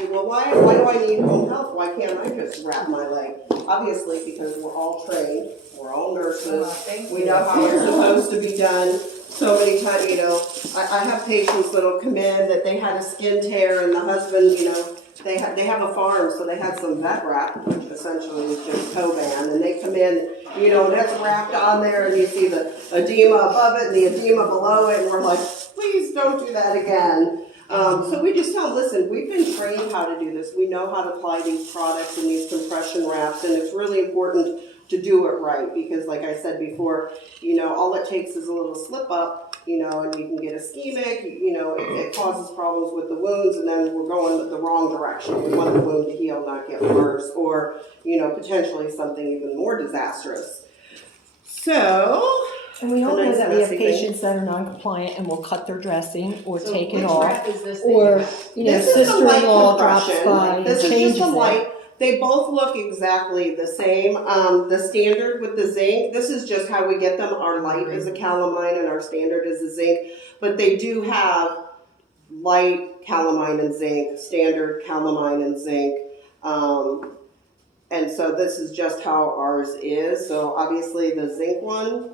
Well, why do I need home health? Why can't I just wrap my leg? Obviously, because we're all trained, we're all nurses, we know how it's supposed to be done. So many times, I have patients that'll come in that they had a skin tear and the husband, they have a farm, so they had some vet wrap, which essentially is just Coban, and they come in, and that's wrapped on there, and you see the edema above it and the edema below it, and we're like, please don't do that again. So we just tell them, listen, we've been trained how to do this. We know how to apply these products and these compression wraps, and it's really important to do it right because, like I said before, all it takes is a little slip up, and you can get ischemic, it causes problems with the wounds, and then we're going the wrong direction. We want the wound to heal, not get worse, or, potentially something even more disastrous. So... And we all know that we have patients that are non-compliant and will cut their dressing or take it which off. wrap is this Or, This is the light sister-in-law drops compression. by and This is changes just a it. light. They both look exactly the same. The standard with the zinc, this is just how we get them. Our light is a calamine and our standard is a zinc. But they do have light calamine and zinc, standard calamine and zinc. And so this is just how ours is. So obviously the zinc one,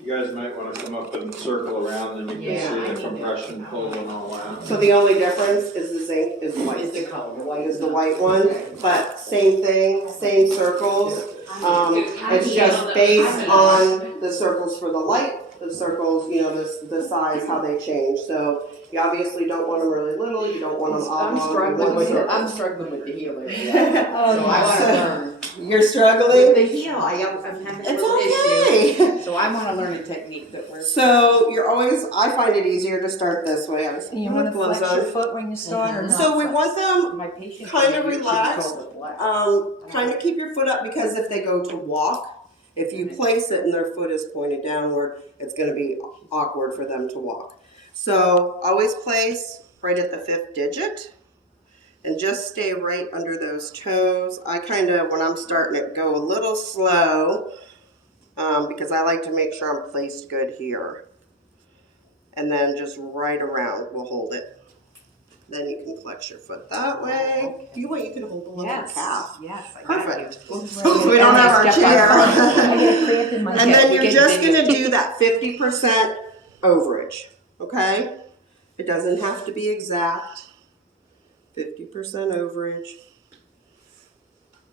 You guys might want to come up and circle around and you can see the compression pull and all that. so the only difference is the zinc is white. Is the color. The white is the white one, but same thing, same circles. It's just based on the circles for the light, the circles, the size, how they change. So you obviously don't want them really little, you don't want them oblong. I'm struggling with the heel area. So I want to learn. You're struggling? With the heel, I'm having a It's little issue. okay. So I want to learn a technique that works. So I find it easier to start this way. You want to flex your foot when you start or not? So we flex? want them My patient kind of told me she was relaxed. told it black. kind of keep your foot up because if they go to walk, if you place it and their foot is pointed downward, it's going to be awkward for them to walk. So always place right at the 5th digit and just stay right under those toes. I kind of, when I'm starting it, go a little slow because I like to make sure I'm placed good here. And then just right around, we'll hold it. Then you can flex your foot that way. If you want, you can hold the little calf. Yes. Perfect. So we don't have our chair. I get a cramp in my And hip. then you're just going to do that 50% overage, okay? It doesn't have to be exact. 50% overage.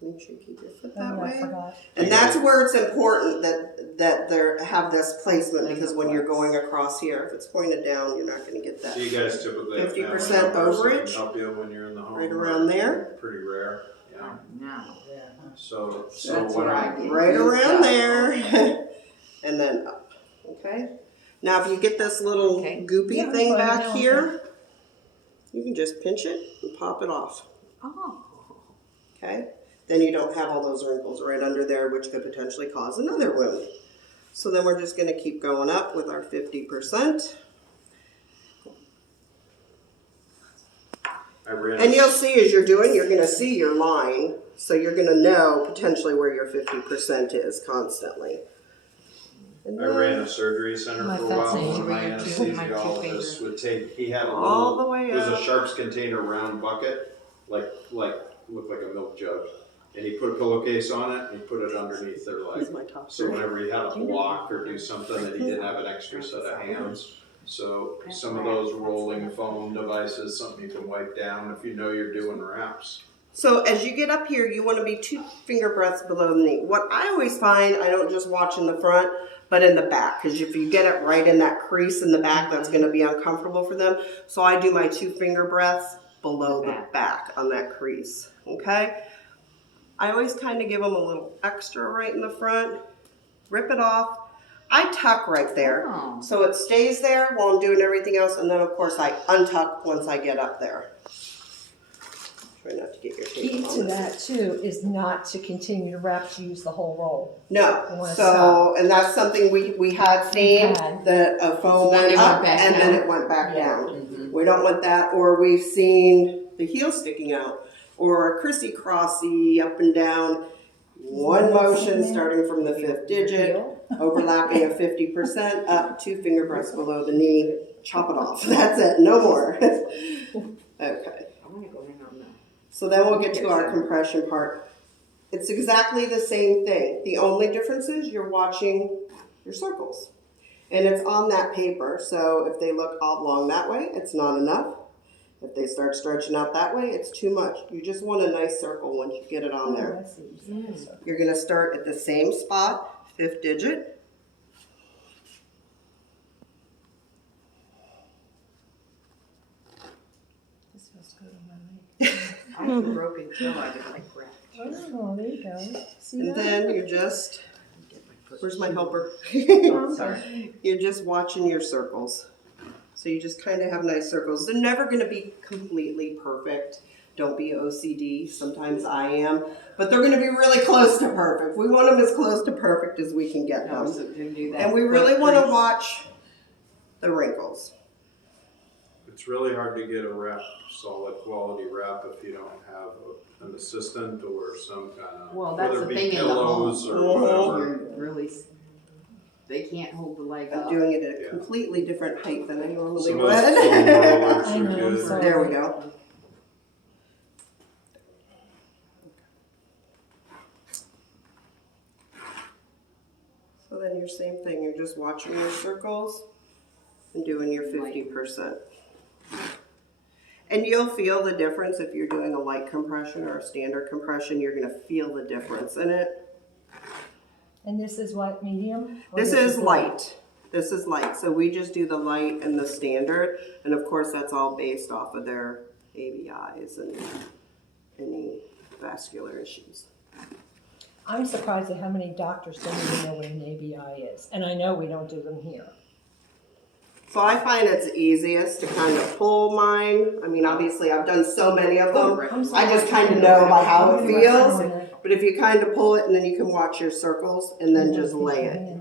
Make sure you keep your foot that I way. forgot. And that's where it's important that they have this placement because when you're going across here, if it's pointed down, you're not going to get that. So you guys typically have 50% family members that overage. can help you when you're in the home. Right around there. Pretty rare, yeah. No. So That's what where I I get Right used around up. there. And then up, okay? Now if you get this little Okay. goopy Yeah, thing fine, back now, here, you can just pinch it and pop it off, Oh. okay? Then you don't have all those wrinkles right under there, which could potentially cause another wound. So then we're just gonna keep going up with our 50%. I ran. And you'll see as you're doing, you're gonna see your line, so you're gonna know potentially where your 50% is constantly. And I ran a surgery center My for a fat while saying where my you ran two anesthesiologist would take, he had a all the little, way it was a up. sharps container round bucket, looked like a milk jug. And he put a pillowcase on it and he put it underneath their leg. Here's my top So three. whenever he had to walk or do something that he didn't have an extra set of hands. So some of those rolling foam devices, something you can wipe down if you know you're doing wraps. So as you get up here, you want to be 2 finger breadths below the knee. What I always find, I don't just watch in the front, but in the back. Because if you get it right in that crease in the back, that's going to be uncomfortable for them. So I do my 2 finger breaths below the back on that crease. Okay? I always kind of give them a little extra right in the front. Rip it off. I tuck right there. Oh. So it stays there while I'm doing everything else. And then, of course, I untuck once I get up there. Try not to get your tape Key on to this. that too is not to continue to wrap to use the whole roll. You No, wanna so, stop. and that's something we had seen, Had. that a foam So then went it went up back and then down. it went back Yeah. down. Mhm. We don't want that, or we've seen the heel sticking out, or a crissy-crossy up and down. One motion starting from the 5th digit, overlapping a 50%, up 2 finger breadths below the knee, chop it off. That's it, no more. Okay, I'm gonna go in on that. so then we'll get to our compression part. It's exactly the same thing. The only difference is you're watching your circles. And it's on that paper, so if they look oblong that way, it's not enough. If they start stretching out that way, it's too much. You just want a nice circle once you get it on there. You're gonna start at the same spot, 5th digit. This feels good on my leg. I have a broken toe, I just like cracked. Oh, there you go. See And that? then you're just, where's my helper? Oh, sorry. You're just watching your circles. So you just kind of have nice circles. They're never going to be completely perfect. Don't be OCD. Sometimes I am. But they're going to be really close to perfect. We want them as close to perfect as we can get No, them. so we can do that. And we really want to watch the wrinkles. It's really hard to get a rep, solid quality rep, if you don't have an assistant or some kind of, Well, that's whether the it be thing in the pillows home. or whatever. You're really, they can't hold the leg I'm up. doing it at a Yeah. completely different height than I normally Some of would. those foam rollers I are know, good. sorry. There we go. So then your same thing, you're just watching your circles and doing your 50%. And you'll feel the difference if you're doing a light compression or a standard compression, you're gonna feel the difference in it. And this is what, medium? Or This is light. This is light. So we just do the light and the standard. And of course, that's all based off of their ABIs and any vascular issues. I'm surprised at how many doctors don't even know what an ABI is. And I know we don't do them here. So I find it's easiest to kind of pull mine. I mean, obviously, I've done so many of them. I just kind of know by how it feels. But if you kind of pull it and then you can watch your circles and then just lay it.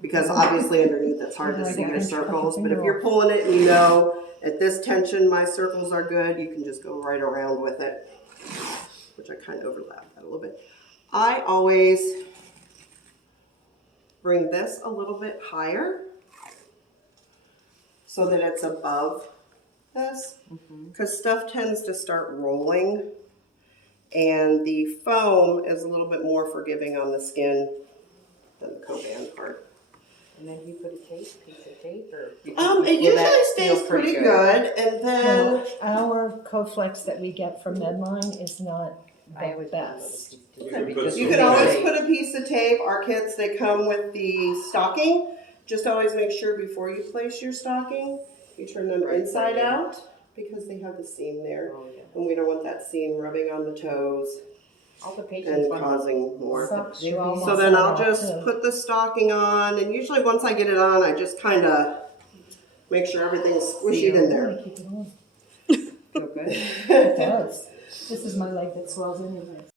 Because obviously underneath it's hard to see your circles. But if you're pulling it and you know at this tension my circles are good, you can just go right around with it. Which I kind of overlap that a little bit. I always bring this a little bit higher so that it's above this, because stuff tends to start rolling and the foam is a little bit more forgiving on the skin than the Coban part. And then you put a piece of tape, or? It will that usually feel stays pretty good, and then Well, our Coflex that we get from Medline is not I the always best. You can put you some can always tape. put a piece of tape. Our kits, they come with the stocking. Just always make sure before you place your stocking, you turn them Right inside side in. out because they have the seam there. Oh, yeah. And we don't want that seam rubbing on the toes All the patients and want causing more. Socks should almost So then I'll fall just too. put the stocking on, and usually once I get it on, I just kind of make sure everything's squishy in there. Keep it on. feel good. It does. This is my leg that swells anyway.